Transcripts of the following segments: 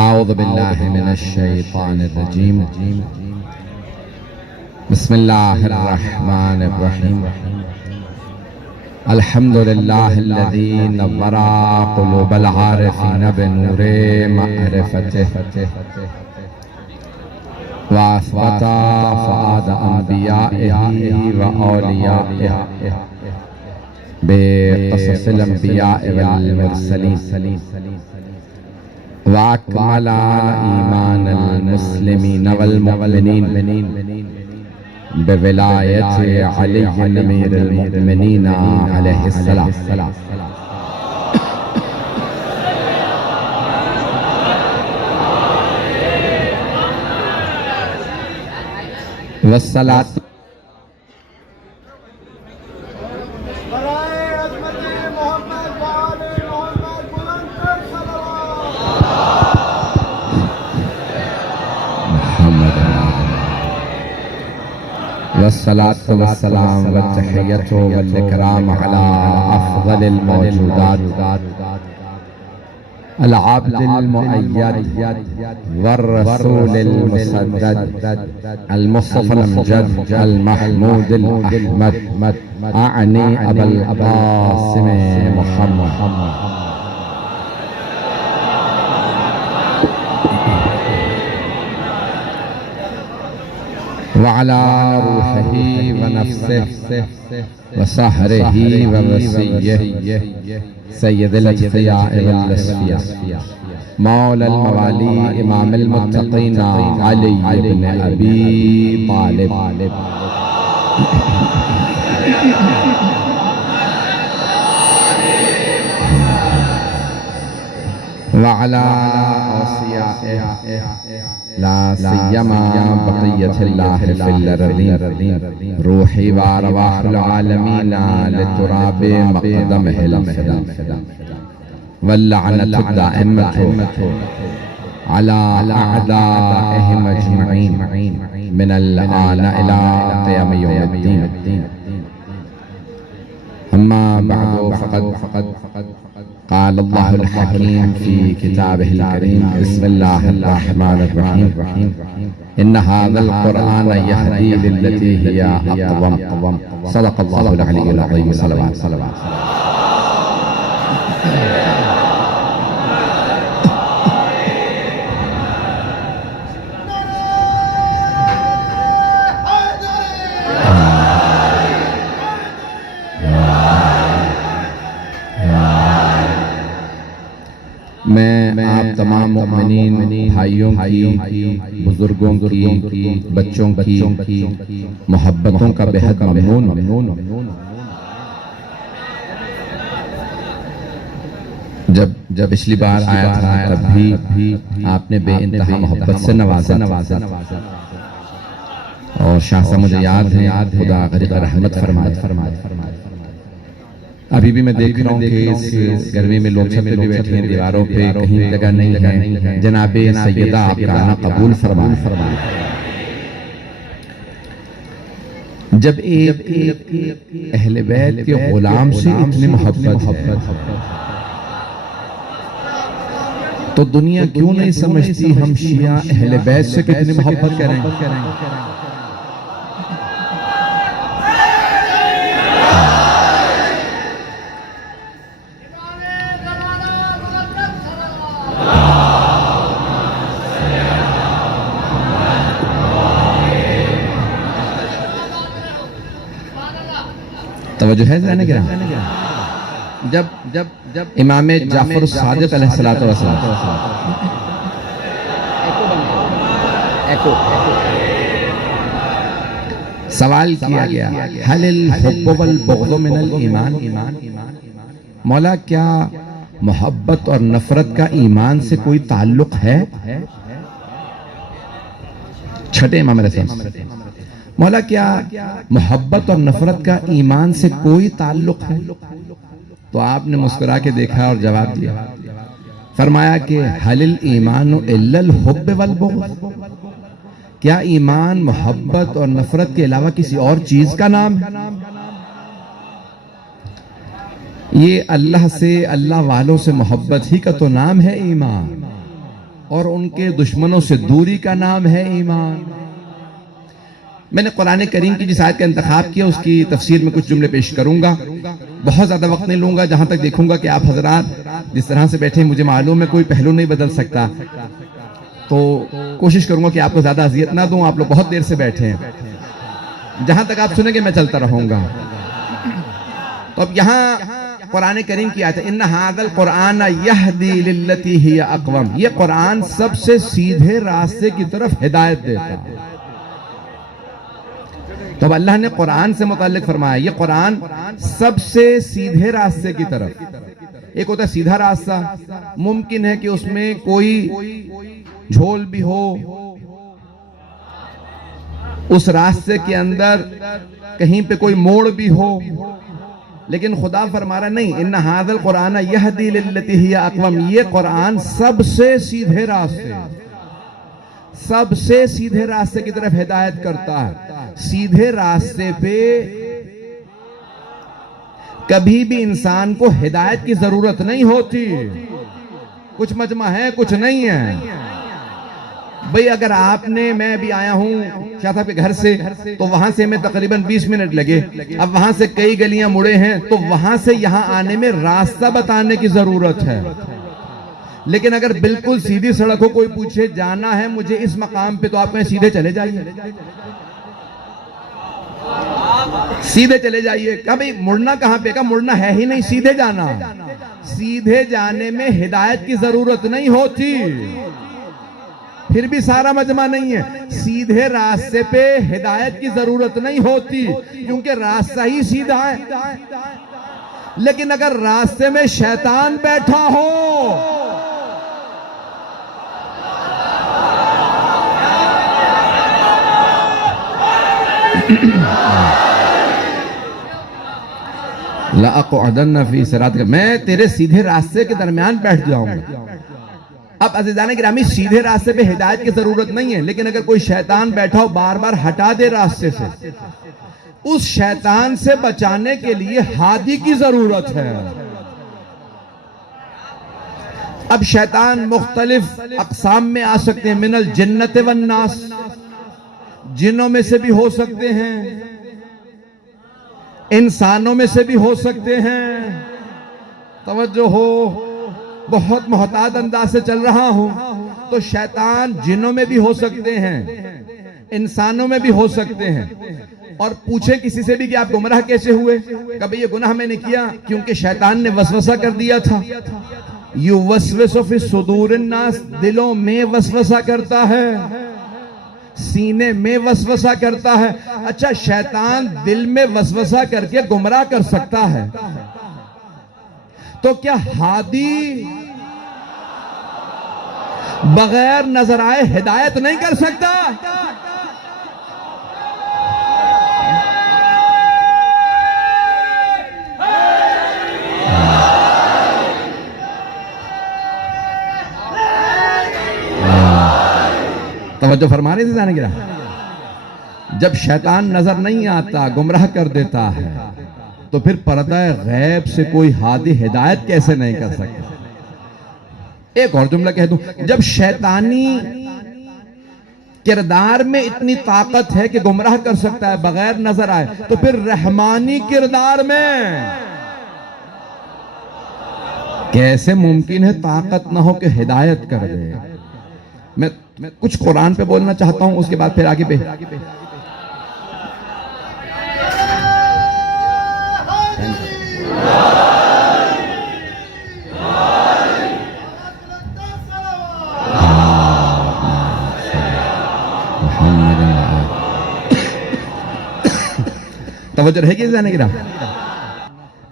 اعوذ باللہ من الشیطان الرجیم بسم اللہ الرحمن الرحیم الحمدللہ الذی نور قلوب العارفین بنور معرفتہ واثبت فؤاد انبیائہ واولیائہ بقصص الانبیاء والمرسلین وَأَكْمَلَ إِيمَانَ الْمُسْلِمِينَ وَالْمُؤْمِنِينَ بِوِلَایَةِ عَلِيٍّ أَمِيرِ الْمُؤْمِنِينَ عَلَيْهِ السَّلَامُ وَالصَّلَاةُ والصلاة والسلام والتحية والإكرام على أفضل الموجودات العبد المؤيد والرسول المسدد المصطفى الأمجد المحمود الأحمد أعني أبا القاسم محمد وعلى روحه ونفسه وسحره ووسيه سيد الأتقياء والأصفياء مولى الموالي إمام المتقين علي بن أبي طالب وعلى أوصيائه لا سيما بقية الله في الأرضين روحي وأرواح العالمين لتراب مقدمه الفدا واللعنة الدائمة على أعدائهم أجمعين من الآن إلى قيام يوم الدين أما بعد فقد قال الله الحكيم في كتابه الكريم بسم الله الرحمن الرحيم إن هذا القرآن يهدي للتي هي أقوم صدق الله العلي العظيم صلوات میں آپ تمام مومنین بھائیوں کی بزرگوں کی بچوں کی محبتوں کا بہت ممنون جب پچھلی بار آیا تھا تب بھی آپ نے بے انتہا محبت سے نوازا اور شاہ صاحب مجھے یاد ہے خدا غرق رحمت فرمائے ابھی بھی میں دیکھ رہا ہوں کہ اس گرمی میں لوگ چھت پہ بھی بیٹھے ہیں دیواروں پہ کہیں جگہ نہیں ہے جناب سیدہ آپ کا آنا قبول فرمائے جب ایک اہل بیت کے غلام سے اتنی محبت ہے تو دنیا کیوں نہیں سمجھتی ہم شیعہ اہل بیت سے کتنی محبت کریں توجہ ہے ذہن گرام جب امام جعفر الصادق علیہ السلام سوال کیا گیا حل الحب والبغض من الایمان مولا کیا محبت اور نفرت کا ایمان سے کوئی تعلق ہے چھٹے امام علیہ السلام مولا کیا محبت اور نفرت کا ایمان سے کوئی تعلق ہے تو آپ نے مسکرا کے دیکھا اور جواب دیا فرمایا کہ حل الایمان الا الحب والبغض کیا ایمان محبت اور نفرت کے علاوہ کسی اور چیز کا نام ہے یہ اللہ سے اللہ والوں سے محبت ہی کا تو نام ہے ایمان اور ان کے دشمنوں سے دوری کا نام ہے ایمان۔ میں نے قرآن کریم کی جس آیت کا انتخاب کیا اس کی تفسیر میں کچھ جملے پیش کروں گا، بہت زیادہ وقت نہیں لوں گا، جہاں تک دیکھوں گا کہ آپ حضرات جس طرح سے بیٹھے مجھے معلوم ہے کوئی پہلو نہیں بدل سکتا، تو کوشش کروں گا کہ آپ کو زیادہ اذیت نہ دوں، آپ لوگ بہت دیر سے بیٹھے ہیں، جہاں تک آپ سنیں گے میں چلتا رہوں گا۔ تو اب یہاں قرآن کریم کی آیت ہے ان ھذا القرآن یہدی للتی ہی اقوم، یہ قرآن سب سے سیدھے راستے کی طرف ہدایت دیتا ہے۔ تو اب اللہ نے قرآن سے متعلق فرمایا یہ قرآن سب سے سیدھے راستے کی طرف۔ ایک ہوتا ہے سیدھا راستہ، ممکن ہے کہ اس میں کوئی جھول بھی ہو، اس راستے کے اندر کہیں پہ کوئی موڑ بھی ہو، لیکن خدا فرما رہا نہیں ان ھذا القرآن یہدی للتی ہی اقوم، یہ قرآن سب سے سیدھے راستے، سب سے سیدھے راستے کی طرف ہدایت کرتا ہے۔ سیدھے راستے پہ کبھی بھی انسان کو ہدایت کی ضرورت نہیں ہوتی، کچھ مجمع ہے کچھ نہیں ہے۔ بھئی اگر آپ نے، میں ابھی آیا ہوں شاہ صاحب کے گھر سے، تو وہاں سے میں تقریباً 20 منٹ لگے، اب وہاں سے کئی گلیاں مڑے ہیں تو وہاں سے یہاں آنے میں راستہ بتانے کی ضرورت ہے۔ لیکن اگر بالکل سیدھی سڑک ہو، کوئی پوچھے جانا ہے مجھے اس مقام پہ، تو آپ کہیں سیدھے چلے جائیے، سیدھے چلے جائیے۔ کہا بھئی مڑنا کہاں پہ؟ کہا مڑنا ہے ہی نہیں، سیدھے جانا۔ سیدھے جانے میں ہدایت کی ضرورت نہیں ہوتی، پھر بھی سارا مجمع نہیں ہے۔ سیدھے راستے پہ ہدایت کی ضرورت نہیں ہوتی کیونکہ راستہ ہی سیدھا ہے۔ لیکن اگر راستے میں شیطان بیٹھا ہو، لَأَقْعُدَنَّ فِي صِرَاطِكَ، میں تیرے سیدھے راستے کے درمیان بیٹھ جاؤں گا۔ اب عزیزان گرامی سیدھے راستے پہ ہدایت کی ضرورت نہیں ہے، لیکن اگر کوئی شیطان بیٹھا ہو بار بار ہٹا دے راستے سے، اس شیطان سے بچانے کے لیے ہادی کی ضرورت ہے۔ اب شیطان مختلف اقسام میں آ سکتے ہیں، من الجنت والناس، جنوں میں سے بھی ہو سکتے ہیں، انسانوں میں سے بھی ہو سکتے ہیں۔ توجہ ہو، بہت محتاط انداز سے چل رہا ہوں۔ تو شیطان جنوں میں بھی ہو سکتے ہیں، انسانوں میں بھی ہو سکتے ہیں۔ اور پوچھیں کسی سے بھی کہ آپ گمراہ کیسے ہوئے؟ کبھی یہ گناہ میں نے کیا کیونکہ شیطان نے وسوسہ کر دیا تھا۔ یوسوس فی صدور الناس، دلوں میں وسوسہ کرتا ہے، سینے میں وسوسہ کرتا ہے۔ اچھا شیطان دل میں وسوسہ کر کے گمراہ کر سکتا ہے، تو کیا ہادی بغیر نظر آئے ہدایت نہیں کر سکتا؟ توجہ فرمانے سے جانے گرا، جب شیطان نظر نہیں آتا گمراہ کر دیتا ہے تو پھر پردہ غیب سے کوئی ہادی ہدایت کیسے نہیں کر سکتا؟ ایک اور جملہ کہہ دوں، جب شیطانی کردار میں اتنی طاقت ہے کہ گمراہ کر سکتا ہے بغیر نظر آئے، تو پھر رحمانی کردار میں کیسے ممکن ہے طاقت نہ ہو کہ ہدایت کر دے؟ میں کچھ قرآن پہ بولنا چاہتا ہوں، اس کے بعد پھر آگے پہ توجہ رہے گی جانے گرا۔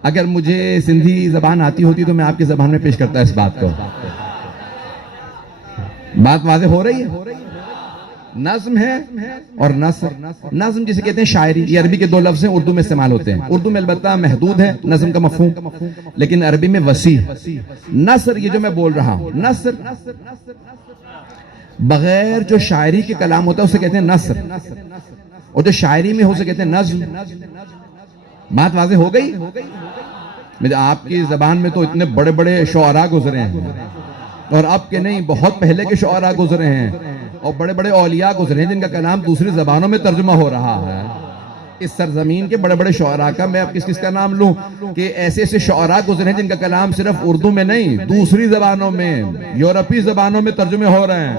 اگر مجھے سندھی زبان آتی ہوتی تو میں آپ کی زبان میں پیش کرتا اس بات کو۔ بات واضح ہو رہی ہے؟ نظم ہے اور نثر۔ نظم جسے کہتے ہیں شاعری، یہ عربی کے دو لفظ ہیں، اردو میں استعمال ہوتے ہیں۔ اردو میں البتہ محدود ہے نظم کا مفہوم، لیکن عربی میں وسیع۔ نثر یہ جو میں بول رہا ہوں، نثر بغیر جو شاعری کے کلام ہوتا ہے اسے کہتے ہیں نثر، اور جو شاعری میں ہو اسے کہتے ہیں نظم۔ بات واضح ہو گئی؟ آپ کی زبان میں تو اتنے بڑے بڑے شعراء گزرے ہیں، اور اب کے نہیں، بہت پہلے کے شعراء گزرے ہیں اور بڑے بڑے اولیاء گزرے ہیں جن کا کلام دوسری زبانوں میں ترجمہ ہو رہا ہے۔ اس سرزمین کے بڑے بڑے شعراء کا میں اب کس کا نام لوں کہ ایسے ایسے شعراء گزرے ہیں جن کا کلام صرف اردو میں نہیں، دوسری زبانوں میں، یورپی زبانوں میں ترجمے ہو رہے ہیں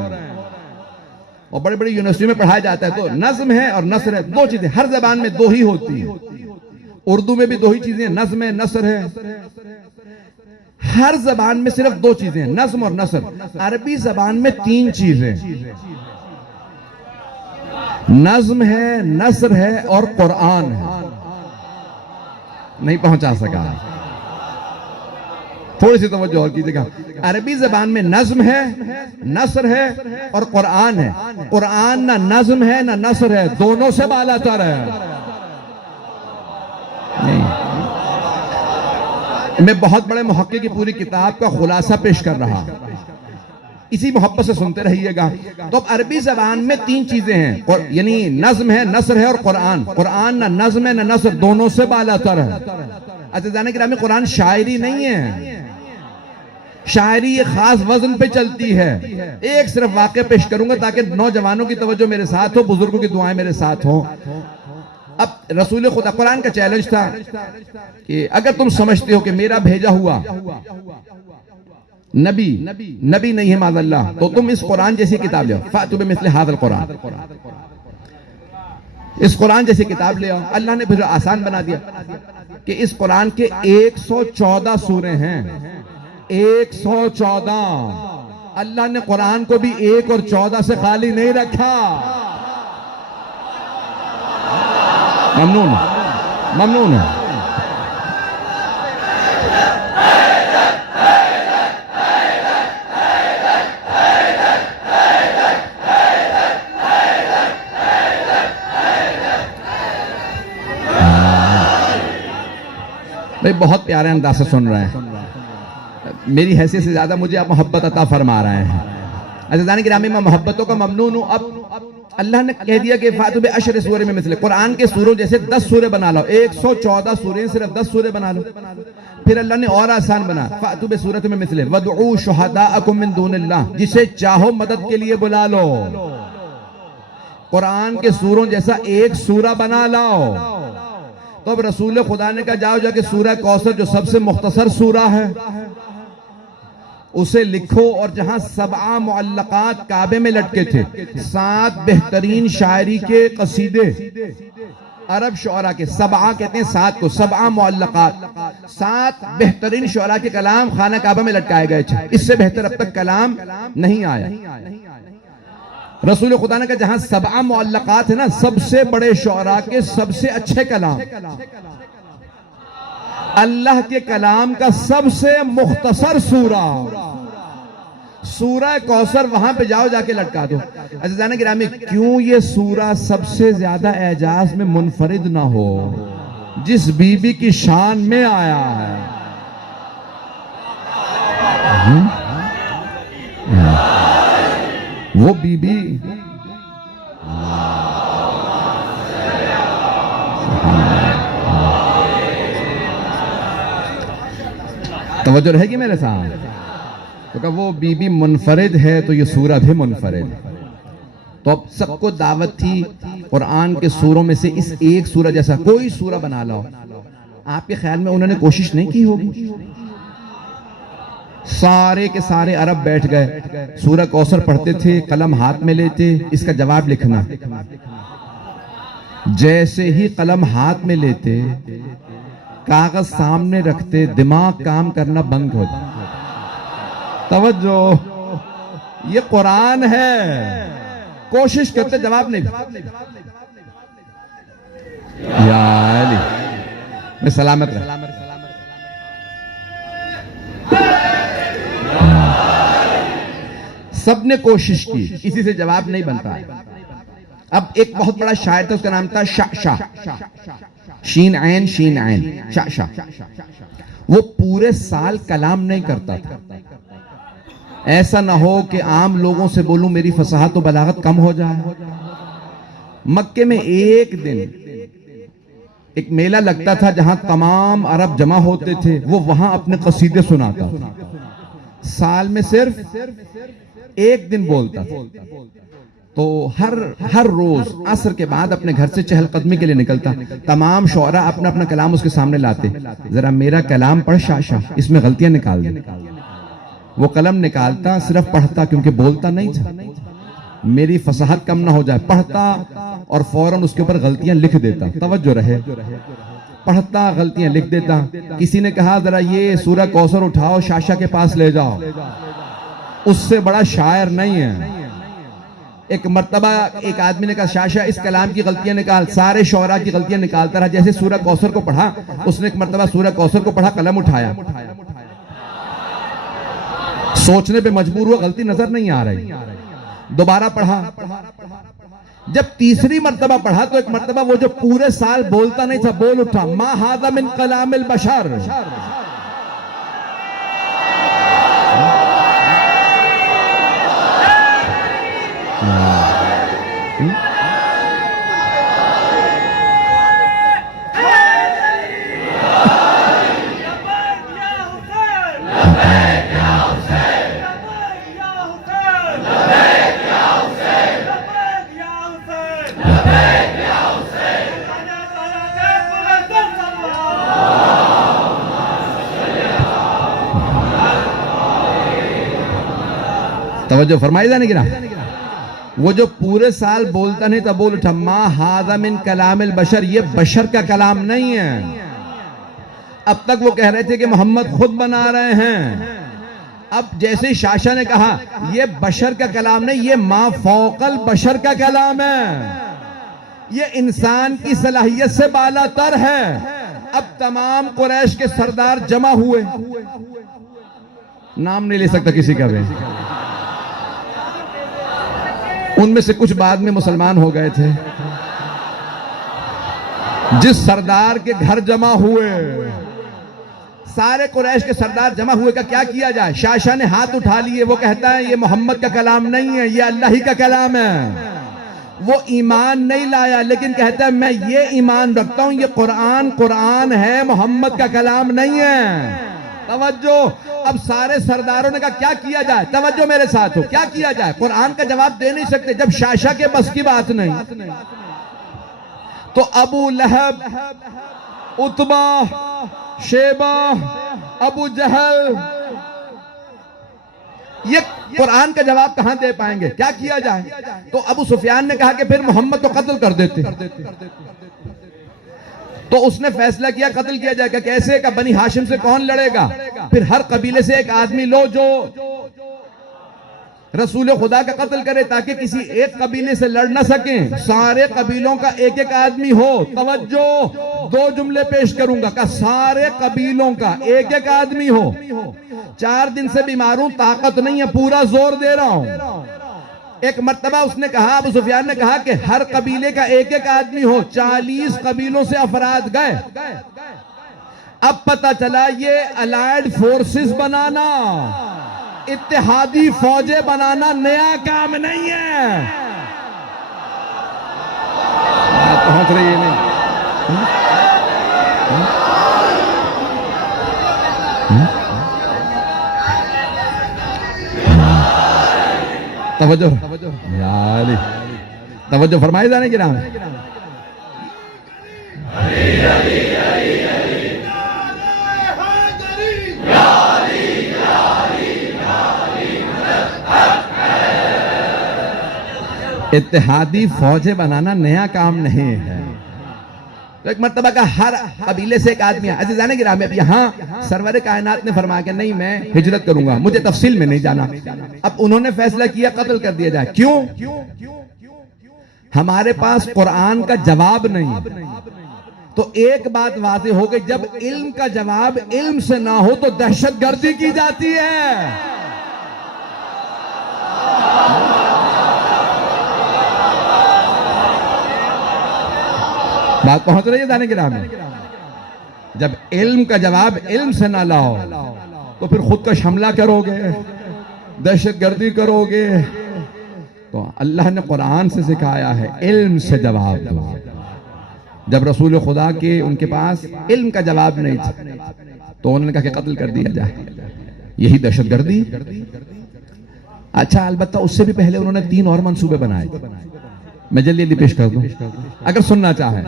اور بڑی بڑی یونیورسٹی میں پڑھایا جاتا ہے۔ تو نظم ہے اور نثر ہے، دو چیزیں ہر زبان میں دو ہی ہوتی ہیں۔ اردو میں بھی دو ہی چیزیں، نظم ہے، نثر ہے۔ ہر زبان میں صرف دو چیزیں ہیں، نظم اور نثر۔ عربی زبان میں تین چیزیں، نظم ہے، نثر ہے اور قرآن ہے۔ نہیں پہنچا سکا، تھوڑی سی توجہ اور کیجئے گا۔ عربی زبان میں نظم ہے، نثر ہے اور قرآن ہے۔ قرآن نہ نظم ہے نہ نثر ہے، دونوں سے بالا تر ہے۔ میں بہت بڑے محقق کی پوری کتاب کا خلاصہ پیش کر رہا، اسی محبت سے سنتے رہیے گا۔ تو اب عربی زبان میں تین چیزیں ہیں، یعنی نظم ہے، نثر ہے اور قرآن۔ قرآن نہ نظم ہے نہ نثر، دونوں سے بالا تر ہے۔ عزیزان گرامی، قرآن شاعری نہیں ہے، شاعری یہ خاص وزن پہ چلتی ہے۔ ایک صرف واقعہ پیش کروں گا تاکہ نوجوانوں کی توجہ میرے ساتھ ہو، بزرگوں کی دعائیں میرے ساتھ ہوں۔ اب رسول خدا، قرآن کا چیلنج تھا کہ اگر تم سمجھتے ہو کہ میرا بھیجا ہوا نبی نہیں ہے معاذ اللہ، تو تم اس قرآن جیسی کتاب لے آؤ، فَأْتُوا بِمِثْلِ هَذَا الْقُرْآنِ، اس قرآن جیسی کتاب لے آؤ۔ اللہ نے پھر آسان بنا دیا کہ اس قرآن کے 114 سورے ہیں، 114۔ اللہ نے قرآن کو بھی 1 اور 14 سے خالی نہیں رکھا۔ ممنون ممنون ہے۔ بھئی بہت پیارے انداز سے سن رہے ہیں، میری حیثیت سے زیادہ مجھے آپ محبت عطا فرما رہے ہیں۔ عزیزان گرامی، میں محبتوں کا ممنون ہوں۔ اب اللہ نے کہہ دیا کہ فَأْتُوا بِعَشْرِ سُوَرٍ مِّن مِثْلِهِ، قرآن کے سوروں جیسے 10 سورے بنا لو، 114 سورے صرف 10 سورے بنا لو۔ پھر اللہ نے اور آسان بنا، فَأْتُوا بِسُورَةٍ مِّن مِثْلِهِ وَادْعُوا شُهَدَاءَكُم مِّن دُونِ اللَّهِ، جسے چاہو مدد کے لیے بلا لو۔ قرآن کے سوروں جیسا ایک سورہ بنا لاؤ۔ تو اب رسول خدا نے کہا جاؤ جا کے سورہ کوثر جو سب سے مختصر سورہ ہے اسے لکھو، اور جہاں 7 معلقات کعبے میں لٹکے تھے، 7 بہترین شاعری کے قصیدے عرب شعراء کے، 7 کہتے ہیں 7 کو، 7 معلقات، 7 بہترین شعراء کے کلام خانہ کعبہ میں لٹکائے گئے تھے۔ اس سے بہتر اب تک کلام نہیں آیا۔ رسول خدا نے کہا جہاں 7 معلقات ہیں نا، سب سے بڑے شعراء کے سب سے اچھے کلام، اللہ کے کلام کا سب سے مختصر سورہ، سورہ کوثر، وہاں پہ جاؤ جا کے لٹکا دو۔ عزیزان گرامی، کیوں یہ سورہ سب سے زیادہ اعجاز میں منفرد نہ ہو؟ جس بی بی کی شان میں آیا ہے، وہ بی بی توجہ رہے گی میرے ساتھ؟ تو کہ وہ بی بی منفرد ہے تو یہ سورہ بھی منفرد ہے۔ تو اب سب کو دعوت تھی قرآن کے سوروں میں سے اس ایک سورہ جیسا کوئی سورہ بنا لاؤ۔ آپ کے خیال میں انہوں نے کوشش نہیں کی ہوگی؟ سارے کے سارے عرب بیٹھ گئے، سورہ کوثر پڑھتے تھے، قلم ہاتھ میں لیتے، اس کا جواب لکھنا۔ جیسے ہی قلم ہاتھ میں لیتے، کاغذ سامنے رکھتے، دماغ کام کرنا بند ہوتا۔ توجہ، یہ قرآن ہے، کوشش کرتے جواب نہیں۔ یا علی میں سلامت رہا۔ سب نے کوشش کی، کسی سے جواب نہیں بنتا۔ اب ایک بہت بڑا شاعر تھا، اس کا نام تھا شعشع، شین عین شین عین، شعشع۔ وہ پورے سال کلام نہیں کرتا تھا۔ ایسا نہ ہو کہ عام لوگوں سے بولوں میری فصاحت و بلاغت کم ہو جائے۔ مکے میں ایک دن ایک میلہ لگتا تھا جہاں تمام عرب جمع ہوتے تھے، وہ وہاں اپنے قصیدے سناتا تھا۔ سال میں صرف ایک دن بولتا تھا، تو ہر روز عصر کے بعد اپنے گھر سے چہل قدمی کے لیے نکلتا، تمام شعراء اپنا اپنا کلام اس کے سامنے لاتے، ذرا میرا کلام پڑھ شاشا، اس میں غلطیاں نکال دے۔ وہ قلم نکالتا، صرف پڑھتا، کیونکہ بولتا نہیں تھا، میری فصاحت کم نہ ہو جائے، پڑھتا اور فوراً اس کے اوپر غلطیاں لکھ دیتا، توجہ رہے، پڑھتا غلطیاں لکھ دیتا۔ کسی نے کہا ذرا یہ سورہ کوثر اٹھاؤ شاشا کے پاس لے جاؤ، اس سے بڑا شاعر نہیں ہے۔ ایک مرتبہ ایک آدمی نے کہا شاشا اس کلام کی غلطیاں نکال، سارے شعراء کی غلطیاں نکالتا رہا، جیسے سورہ کوثر کو پڑھا، اس نے ایک مرتبہ سورہ کوثر کو پڑھا، قلم اٹھایا، سوچنے پہ مجبور ہوا غلطی نظر نہیں آ رہی، دوبارہ پڑھا، جب تیسری مرتبہ پڑھا تو ایک مرتبہ وہ جو پورے سال بولتا نہیں تھا بول اٹھا، ما ھذا من کلام البشر۔ توجہ فرمائی جانے کی نا، وہ جو پورے سال بولتا نہیں تھا بول اٹھا، ما ھذا من کلام البشر، یہ بشر کا کلام نہیں ہے۔ اب تک وہ کہہ رہے تھے کہ محمد خود بنا رہے ہیں، اب جیسے شاشا نے کہا یہ بشر کا کلام نہیں، یہ ما فوق البشر کا کلام ہے، یہ انسان کی صلاحیت سے بالا تر ہے۔ اب تمام قریش کے سردار جمع ہوئے، نام نہیں لے سکتا کسی کا بھی، ان میں سے کچھ بعد میں مسلمان ہو گئے تھے۔ جس سردار کے گھر جمع ہوئے، سارے قریش کے سردار جمع ہوئے کا کیا کیا جائے؟ شاشا نے ہاتھ اٹھا لیے، وہ کہتا ہے یہ محمد کا کلام نہیں ہے، یہ اللہ ہی کا کلام ہے۔ وہ ایمان نہیں لایا لیکن کہتا ہے میں یہ ایمان رکھتا ہوں یہ قرآن ہے، محمد کا کلام نہیں ہے۔ توجہ، اب سارے سرداروں نے کہا کیا کیا جائے؟ توجہ میرے ساتھ ہو، کیا کیا جائے؟ قرآن کا جواب دے نہیں سکتے جب شاشا کے بس کی بات نہیں، تو ابو لہب، عتبہ، شیبہ، ابو جہل، یہ قرآن کا جواب کہاں دے پائیں گے؟ کیا کیا جائے؟ تو ابو سفیان نے کہا کہ پھر محمد کو قتل کر دیتے، تو اس نے فیصلہ کیا قتل کیا جائے گا۔ کیسے؟ کہ بنی ہاشم سے کون لڑے گا؟ پھر ہر قبیلے سے ایک آدمی لو جو رسول خدا کا قتل کرے، تاکہ کسی ایک قبیلے سے لڑ نہ سکیں، سارے قبیلوں کا ایک ایک آدمی ہو۔ توجہ، دو جملے پیش کروں گا کہ سارے قبیلوں کا ایک ایک آدمی ہو۔ 4 دن سے بیمار ہوں، طاقت نہیں ہے، پورا زور دے رہا ہوں۔ ایک مرتبہ اس نے کہا، ابو سفیان نے کہا کہ ہر قبیلے کا ایک ایک آدمی ہو۔ 40 قبیلوں سے افراد گئے۔ اب پتہ چلا یہ الائیڈ فورسز بنانا، اتحادی فوجیں بنانا نیا کام نہیں ہے۔ پہنچ رہی ہے نہیں؟ توجہ توجہ فرمائے جانے کی نام اتحادی فوجیں بنانا نیا کام نہیں ہے۔ تو ایک مرتبہ کا ہر قبیلے سے ایک آدمی ہے۔ عزیزان گرامی، اب یہاں سرور کائنات نے فرمایا کہ نہیں میں ہجرت کروں گا، مجھے تفصیل میں نہیں جانا۔ اب انہوں نے فیصلہ کیا قتل کر دیا جائے۔ کیوں؟ ہمارے پاس قرآن کا جواب نہیں۔ تو ایک بات واضح ہو گئی، جب علم کا جواب علم سے نہ ہو تو دہشت گردی کی جاتی ہے۔ بات پہنچ رہی ہے دانے گراہ میں؟ جب علم کا جواب علم سے نہ لاؤ تو پھر خود کا حملہ کرو گے، دہشت گردی کرو گے۔ تو اللہ نے قرآن سے سکھایا ہے علم سے جواب دو۔ جب رسول خدا کے ان کے پاس علم کا جواب نہیں تھا تو انہوں نے کہا کہ قتل کر دیا جائے۔ یہی دہشت گردی. اچھا البتہ اس سے بھی پہلے انہوں نے 3 اور منصوبے بنائے. میں جلدی جلدی پیش کر دوں اگر سننا چاہیں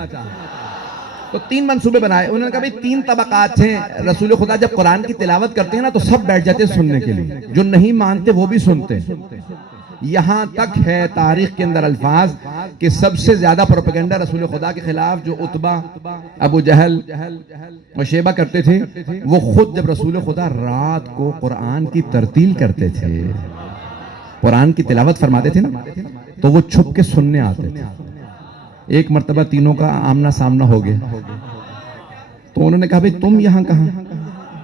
تو. 3 منصوبے بنائے. انہوں نے کہا بھئی 3 طبقات ہیں. رسول خدا جب قرآن کی تلاوت کرتے ہیں نا تو سب بیٹھ جاتے ہیں سننے کے لیے. جو نہیں مانتے وہ بھی سنتے ہیں. یہاں تک ہے تاریخ کے اندر الفاظ کہ سب سے زیادہ پروپیگنڈا رسول خدا کے خلاف جو عتبہ، ابو جہل اور شیبہ کرتے تھے، وہ خود جب رسول خدا رات کو قرآن کی ترتیل کرتے تھے، قرآن کی تلاوت فرماتے تھے نا، تو وہ چھپ کے سننے آتے تھے. ایک مرتبہ تینوں کا آمنا سامنا ہو گیا تو انہوں نے کہا بھئی تم یہاں کہاں؟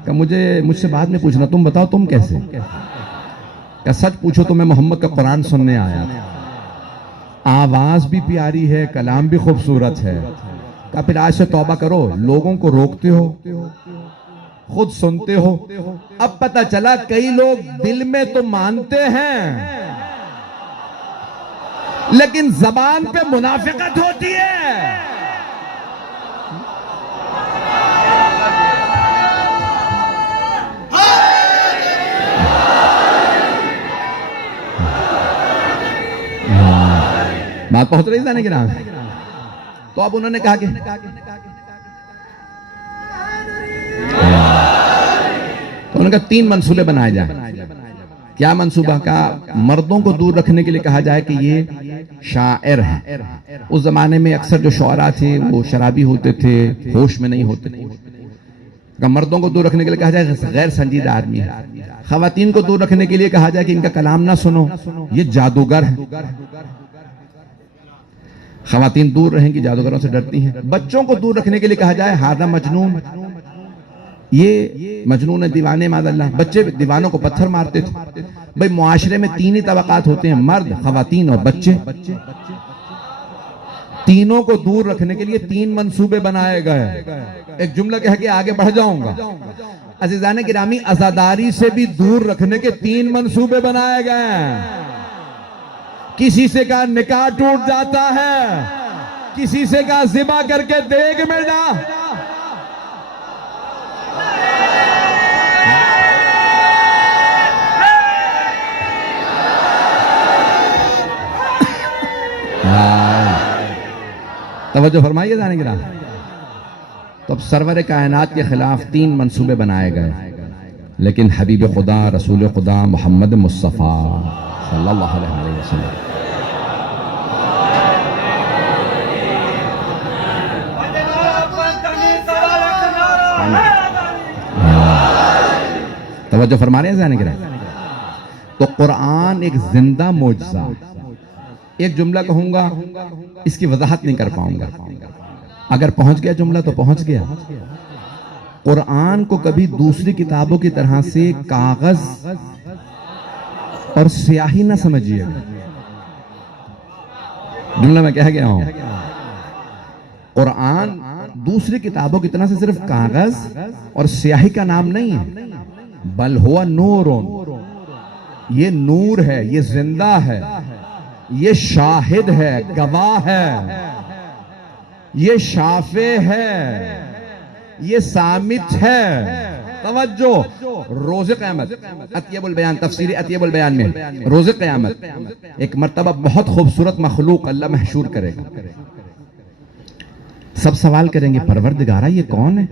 کہ مجھ سے بعد میں پوچھنا، تم بتاؤ تم کیسے؟ کہ سچ پوچھو تو میں محمد کا قرآن سننے آیا تھا. آواز بھی پیاری ہے، کلام بھی خوبصورت ہے. کہ پھر آج سے توبہ کرو، لوگوں کو روکتے ہو، خود سنتے ہو. اب پتہ چلا کئی لوگ دل میں تو مانتے ہیں لیکن زبان پہ منافقت ہوتی ہے. بات پہنچ رہی تھا نا کہ نام. تو اب انہوں نے کہا کہ انہوں نے کہا 3 منصوبے بنائے جائیں. کیا منصوبہ؟ کا مردوں کو دور رکھنے کے لیے کہا جائے کہ یہ شاعر ہیں. اس زمانے میں اکثر جو شعراء تھے وہ شرابی ہوتے تھے، ہوش میں نہیں ہوتے تھے. کہ مردوں کو دور رکھنے کے لیے کہا جائے غیر سنجیدہ آدمی ہے. خواتین کو دور رکھنے کے لیے کہا جائے کہ ان کا کلام نہ سنو، یہ جادوگر ہیں. خواتین دور رہیں گی، جادوگروں سے ڈرتی ہیں. بچوں کو دور رکھنے کے لیے کہا جائے ہذا مجنون، یہ مجنون ہے، دیوانے ماذ اللہ. بچے دیوانوں کو پتھر مارتے تھے. بھئی معاشرے میں 3 ہی طبقات ہوتے ہیں، مرد، خواتین اور بچے. تینوں کو دور رکھنے کے لیے 3 منصوبے بنائے گئے. ایک جملہ کہہ کے آگے بڑھ جاؤں گا. عزیزان گرامی، عزاداری سے بھی دور رکھنے کے 3 منصوبے بنائے گئے. کسی سے کا نکاح ٹوٹ جاتا ہے، کسی سے کا ذبح کر کے دیگ میں ڈال. توجہ فرمائیے جانے گرا. تو اب سرور کائنات کے خلاف 3 منصوبے بنائے گئے، لیکن حبیب خدا رسول خدا محمد مصطفیٰ صلی اللہ علیہ وسلم توجہ فرما رہے ہیں جانے گرا. تو قرآن ایک زندہ معجزہ. ایک جملہ کہوں گا، اس کی وضاحت نہیں کر پاؤں گا. اگر پہنچ گیا جملہ تو پہنچ گیا. قرآن کو کبھی دوسری کتابوں کی طرح سے کاغذ اور سیاہی نہ سمجھیے. جملہ میں کہہ گیا ہوں، قرآن دوسری کتابوں کی طرح سے صرف کاغذ اور سیاہی کا نام نہیں ہے، بل ہوا نور. یہ نور ہے، یہ زندہ ہے، یہ شاہد ہے، گواہ ہے، یہ شافع ہے، یہ سامت ہے. توجہ، روز قیامت، اطیب البیان، تفسیر اطیب البیان میں روز قیامت ایک مرتبہ بہت خوبصورت مخلوق اللہ محشور کرے گا. سب سوال کریں گے پروردگارہ یہ کون ہے؟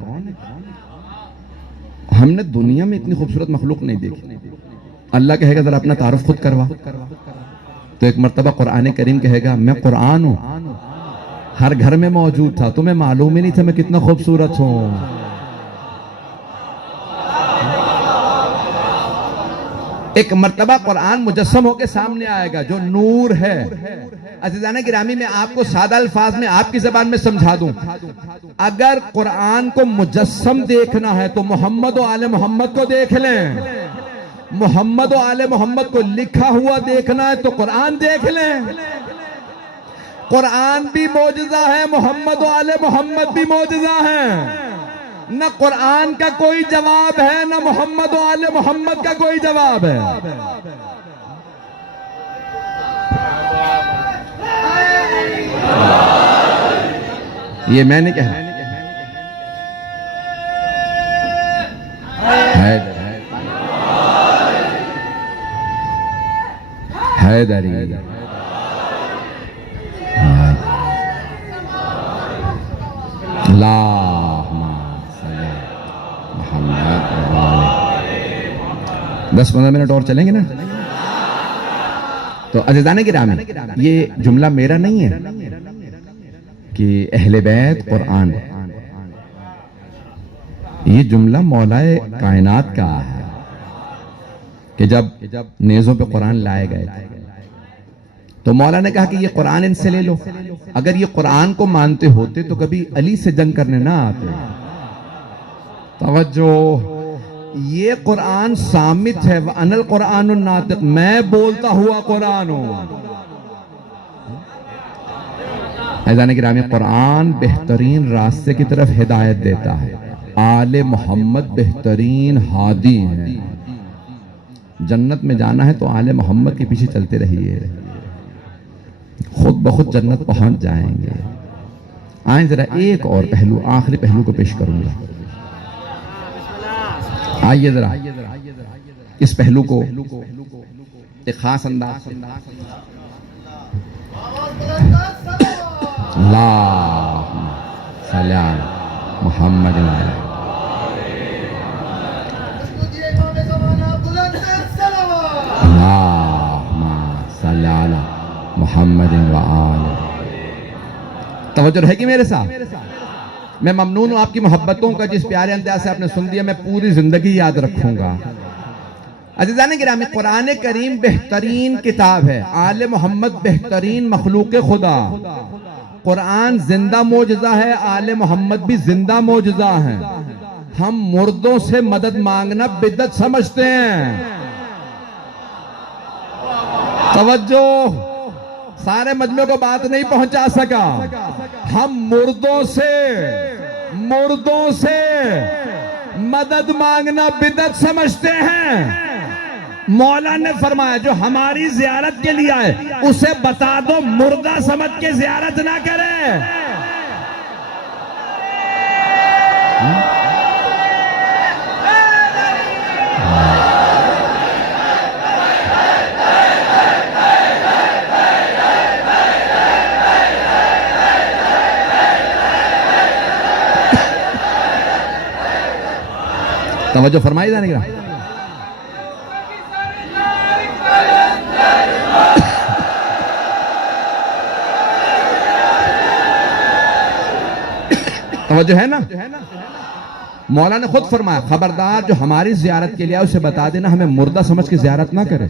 ہم نے دنیا میں اتنی خوبصورت مخلوق نہیں دیکھی. اللہ کہے گا ذرا اپنا تعارف خود کروا. تو ایک مرتبہ قرآن کریم کہے گا میں قرآن ہوں، ہر گھر میں موجود تھا، تمہیں معلوم ہی نہیں تھا میں کتنا خوبصورت ہوں. ایک مرتبہ قرآن مجسم ہو کے سامنے آئے گا جو نور ہے. عزیزان گرامی، میں آپ کو سادہ الفاظ میں آپ کی زبان میں سمجھا دوں. اگر قرآن کو مجسم دیکھنا ہے تو محمد و آل محمد کو دیکھ لیں. محمد و آل محمد کو لکھا ہوا دیکھنا ہے تو قرآن دیکھ لیں. قرآن بھی معجزہ ہے، محمد و آل محمد بھی معجزہ ہے. نہ قرآن کا کوئی جواب ہے، نہ محمد و آل محمد کا کوئی جواب ہے. یہ میں نے کہا حیدری اللہم صلی محمد وآلہ۔ 10-15 منٹ اور چلیں گے نا؟ تو عزیزان گرامی، یہ جملہ میرا نہیں ہے کہ اہل بیت قرآن، یہ جملہ مولا کائنات کا ہے کہ جب نیزوں پہ قرآن لائے گئے تو مولا نے کہا کہ یہ قرآن ان سے لے لو۔ اگر یہ قرآن کو مانتے ہوتے تو کبھی علی سے جنگ کرنے نہ آتے۔ توجہ، یہ قرآن صامت ہے، وَأَنَا الْقُرْآنُ النَّاطِقُ، میں بولتا ہوا قرآن ہوں۔ عزیزان گرامی، قرآن بہترین راستے کی طرف ہدایت دیتا ہے، آل محمد بہترین ہادی ہیں۔ جنت میں جانا ہے تو آل محمد کے پیچھے چلتے رہیے، خود بخود جنت پہنچ جائیں گے۔ آئیں ذرا ایک اور پہلو، آخری پہلو کو پیش کروں گا۔ آئیے ذرا اس پہلو کو ایک خاص انداز سے۔ اللہم صلی علی محمد وآلہ۔ اللہم صلی علی محمد وآلہ۔ توجہ ہے کہ میرے ساتھ؟ میں ممنون ہوں آپ کی محبتوں کا، جس پیارے انداز سے آپ نے سن دیا میں پوری زندگی یاد رکھوں گا۔ عزیزان گرامی، قرآن کریم بہترین کتاب ہے، آل محمد بہترین مخلوق خدا۔ قرآن زندہ معجزہ ہے، آل محمد بھی زندہ معجزہ ہیں۔ ہم مردوں سے مدد مانگنا بدعت سمجھتے ہیں۔ توجہ، سارے مجمع کو بات نہیں پہنچا سکا۔ ہم مردوں سے مدد مانگنا بدعت سمجھتے ہیں۔ مولا نے فرمایا جو ہماری زیارت کے لیے آئے اسے بتا دو مردہ سمجھ کے زیارت نہ کرے۔ توجہ فرمائی جانے گا۔ توجہ ہے نا؟ مولا نے خود فرمایا خبردار جو ہماری زیارت کے لیے اسے بتا دینا ہمیں مردہ سمجھ کے زیارت نہ کرے،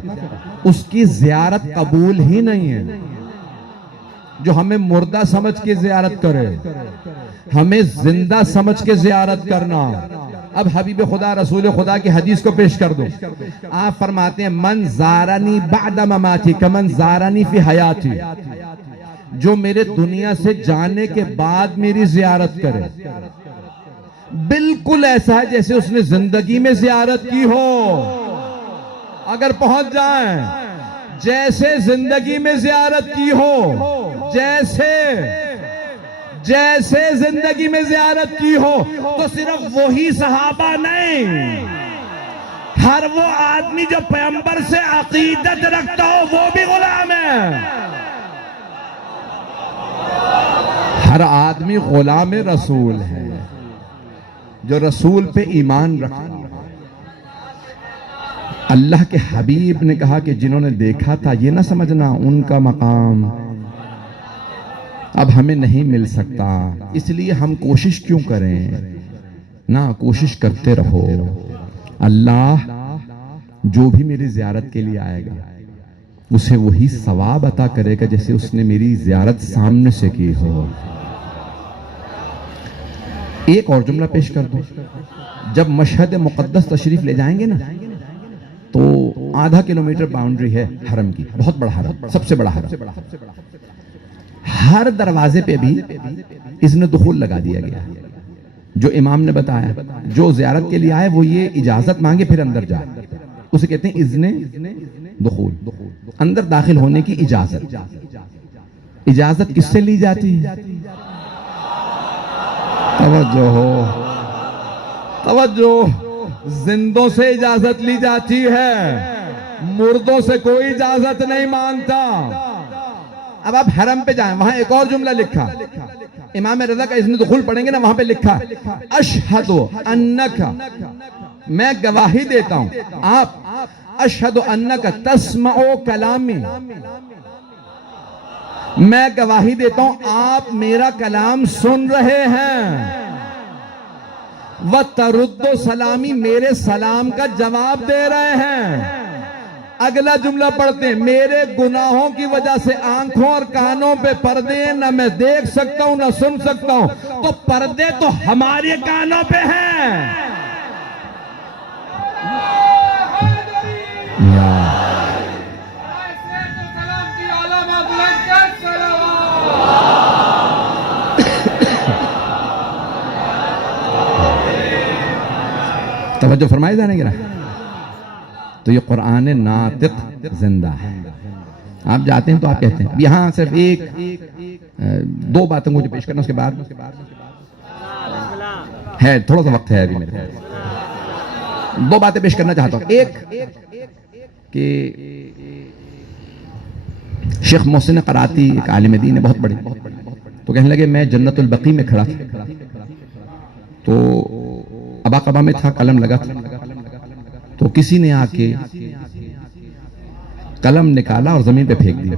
اس کی زیارت قبول ہی نہیں ہے۔ جو ہمیں مردہ سمجھ کے زیارت کرے، ہمیں زندہ سمجھ کے زیارت کرنا۔ اب حبیب خدا رسول خدا کی حدیث کو پیش کر دو۔ آپ فرماتے ہیں من زارنی بعد مماتی کمن زارنی فی حیاتی، جو میرے دنیا سے جانے کے بعد میری زیارت کرے بالکل ایسا ہے جیسے اس نے زندگی میں زیارت کی ہو۔ اگر پہنچ جائیں جیسے زندگی میں زیارت کی ہو، جیسے زندگی میں زیارت کی ہو، تو صرف وہی صحابہ نہیں، ہر وہ آدمی جو پیغمبر سے عقیدت رکھتا ہو وہ بھی غلام ہے۔ ہر آدمی غلام رسول ہے جو رسول پہ ایمان رکھتا ہے۔ اللہ کے حبیب نے کہا کہ جنہوں نے دیکھا تھا یہ نہ سمجھنا ان کا مقام اب ہمیں نہیں مل سکتا، اس لیے ہم کوشش کیوں کریں؟ نہ کوشش کرتے رہو، اللہ جو بھی میری زیارت کے لیے آئے گا اسے وہی ثواب عطا کرے گا جیسے اس نے میری زیارت سامنے سے کی ہو۔ ایک اور جملہ پیش کر دو، جب مشہد مقدس تشریف لے جائیں گے نا تو آدھا کلومیٹر باؤنڈری ہے حرم کی، بہت بڑا حرم، سب سے بڑا حرم۔ ہر دروازے پہ بھی اذن دخول لگا دیا گیا، جو امام نے بتایا جو زیارت کے لیے آئے وہ یہ اجازت مانگے پھر اندر جائے، اسے کہتے ہیں اذن دخول، اندر داخل ہونے کی اجازت۔ اجازت کس سے لی جاتی ہے؟ توجہ، زندوں سے اجازت لی جاتی ہے، مردوں سے کوئی اجازت نہیں مانگتا. اب آپ حرم پہ جائیں, وہاں ایک اور جملہ لکھا, امام رضا کا اذن دخول پڑھیں گے نا, وہاں پہ لکھا اشہد انک, میں گواہی دیتا ہوں, آپ اشہد انک تسمع کلامی, میں گواہی دیتا ہوں آپ میرا کلام سن رہے ہیں, وَتَرُدُّ سلامی, میرے سلام کا جواب دے رہے ہیں. اگلا جملہ پڑھتے ہیں, میرے گناہوں کی وجہ سے آنکھوں اور کانوں پہ پردے ہیں, نہ میں دیکھ سکتا ہوں نہ سن سکتا ہوں, تو پردے تو ہمارے کانوں پہ ہیں. توجہ فرمائے جانے گرا. تو یہ قرآن ناطق زندہ ہے. آپ جاتے ہیں تو آپ کہتے ہیں, یہاں صرف ایک دو باتیں مجھے پیش کرنا, اس کے بعد ہے تھوڑا سا وقت ہے ابھی میرے, دو باتیں پیش کرنا چاہتا ہوں. ایک کہ شیخ محسن قراتی ایک عالم دین ہے بہت بڑے, تو کہنے لگے میں جنت البقیع میں کھڑا تھا, تو ابا قبا میں تھا, قلم لگا تھا, تو کسی نے آ کے قلم نکالا اور زمین پہ پھینک دیا,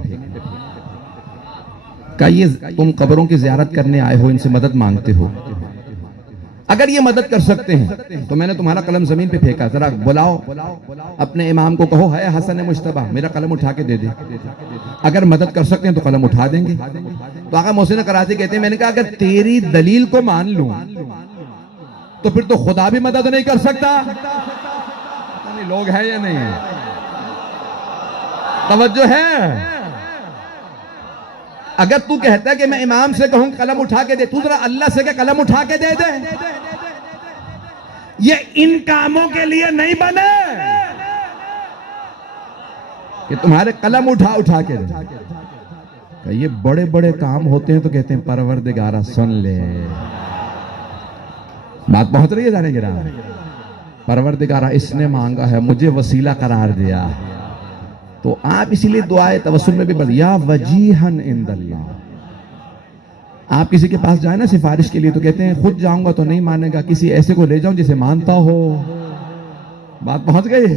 کہا یہ تم قبروں کی زیارت کرنے آئے ہو, ان سے مدد مانگتے ہو, اگر یہ مدد کر سکتے ہیں تو میں نے تمہارا قلم زمین پہ پھینکا, ذرا بلاؤ اپنے امام کو, کہو ہے حسن مجتبیٰ میرا قلم اٹھا کے دے دے, اگر مدد کر سکتے ہیں تو قلم اٹھا دیں گے. تو آقا محسن قراتی کہتے ہیں میں نے کہا اگر تیری دلیل کو مان لوں تو پھر تو خدا بھی مدد نہیں کر سکتا. لوگ ہیں یا نہیں ہے, توجہ ہے. اگر تو کہتا ہے کہ میں امام سے کہوں قلم اٹھا کے دے, تو ذرا اللہ سے کہ قلم اٹھا کے دے دے. یہ ان کاموں کے لیے نہیں بنے کہ تمہارے قلم اٹھا کے دے. یہ بڑے بڑے کام ہوتے ہیں تو کہتے ہیں پروردگارہ سن لے. بات پہنچ رہی ہے جانے گرا, پروردگارہ اس نے مانگا ہے, مجھے وسیلہ قرار دیا. تو آپ اسی لیے دعائے توسل میں بھی یا وجیہن عند اللہ. آپ کسی کے پاس جائیں نا سفارش کے لیے تو کہتے ہیں خود جاؤں گا تو نہیں مانے گا, کسی ایسے کو لے جاؤں جسے مانتا ہو. بات پہنچ گئی.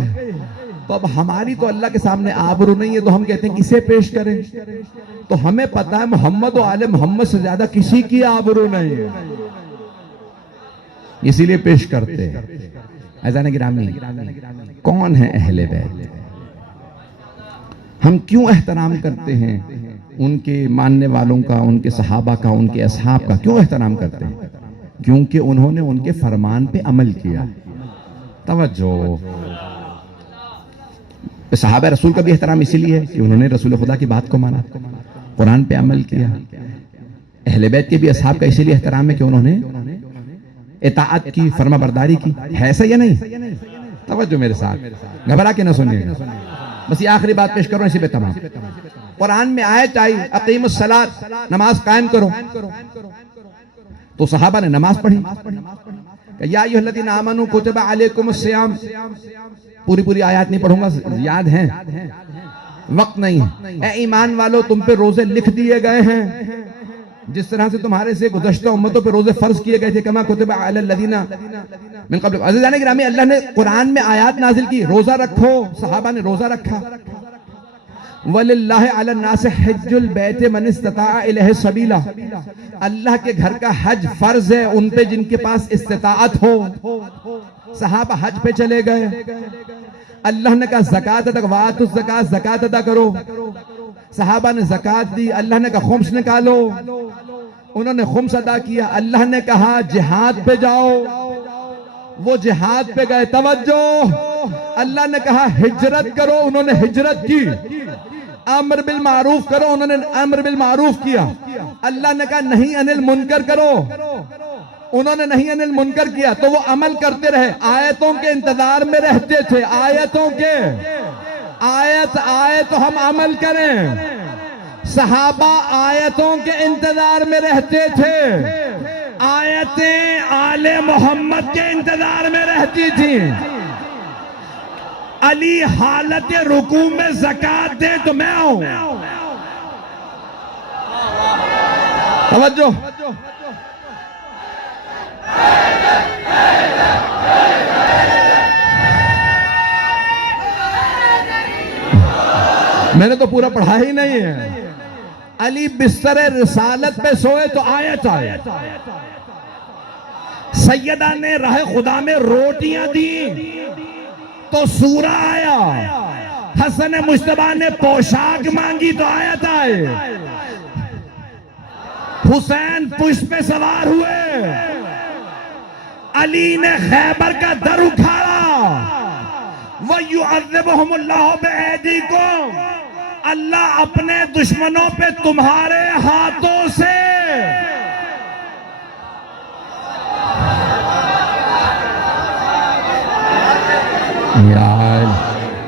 تو اب ہماری تو اللہ کے سامنے آبرو نہیں ہے, تو ہم کہتے ہیں کسے پیش کریں. تو ہمیں پتا ہے محمد و آل محمد سے زیادہ کسی کی آبرو نہیں ہے, اسی لیے پیش کرتے ہیں. عزیزان گرامی, کون ہیں اہل بیت؟ ہم کیوں احترام کرتے ہیں ان کے ماننے والوں کا, ان کے صحابہ کا, ان کے اصحاب کا کیوں احترام کرتے ہیں؟ کیونکہ انہوں نے ان کے فرمان پہ عمل کیا. توجہ, صحابہ رسول کا بھی احترام اسی لیے ہے کہ انہوں نے رسول خدا کی بات کو مانا, قرآن پہ عمل کیا. اہل بیت کے بھی اصحاب کا اسی لیے احترام ہے کہ انہوں نے اطاعت کی, فرما برداری کی. ہے ایسا یا نہیں؟ توجہ میرے ساتھ, گھبرا کے نہ سنیے. بس یہ آخری بات پیش کرو, اسی پہ تمام. قرآن میں آیت آئی اقیم الصلاۃ, نماز قائم کرو, تو صحابہ نے نماز پڑھی. یا ایھا الذین آمنوا کتب علیکم الصیام, پوری آیات نہیں پڑھوں گا, یاد ہیں, وقت نہیں ہے. اے ایمان والو تم پہ روزے لکھ دیے گئے ہیں جس طرح سے تمہارے سے گزشتہ امتوں پہ روزے فرض کیے گئے تھے, کما کتب علی الذین من قبل. عزیزان گرامی, اللہ نے قرآن میں آیات نازل کی, روزہ رکھو. صحابہ نے روزہ رکھا. وَلِلَّهِ عَلَى النَّاسِ حِجُّ الْبَيْتِ مَنِ اسْتَطَاعَ إِلَيْهِ سَبِيلًا, اللہ کے گھر کا حج فرض ہے ان پہ جن کے پاس استطاعت ہو. صحابہ حج پہ چلے گئے. اللہ نے کہا زکوٰۃ ادا, وَآتُوا الزَّکَاۃَ, زکوٰۃ ادا کرو. صحابہ نے زکوٰۃ دی. اللہ نے کہا خمس نکالو, انہوں نے خمس ادا کیا. اللہ نے کہا جہاد پہ جاؤ, وہ جہاد پہ گئے. توجہ, اللہ نے کہا ہجرت کرو, انہوں نے ہجرت کی. امر بالمعروف کرو, انہوں نے امر بالمعروف کیا. اللہ نے کہا نہیں انل منکر کرو, انہوں نے نہیں انل منکر کیا. تو وہ عمل کرتے رہے, آیتوں کے انتظار میں رہتے تھے. آیتوں کے, آیت آئے تو ہم عمل کریں. صحابہ آیتوں کے انتظار میں رہتے تھے, آیتیں آل محمد کے انتظار میں رہتی تھیں. علی حالت رکوع میں زکات دے تو میں ہوں. توجہ. میں نے تو پورا پڑھا ہی نہیں ہے. علی بستر رسالت پہ سوئے تو آیت آئے. سیدہ نے راہ خدا میں روٹیاں دی تو سورہ آیا. حسن مجتبیٰ نے پوشاک مانگی تو آیت آئے. حسین پشت پہ سوار ہوئے. علی نے خیبر کا در اکھاڑا. وَيُعَذِّبُهُمُ اللَّهُ بِأَيْدِيكُمْ. اللہ اپنے دشمنوں پہ تمہارے ہاتھوں سے.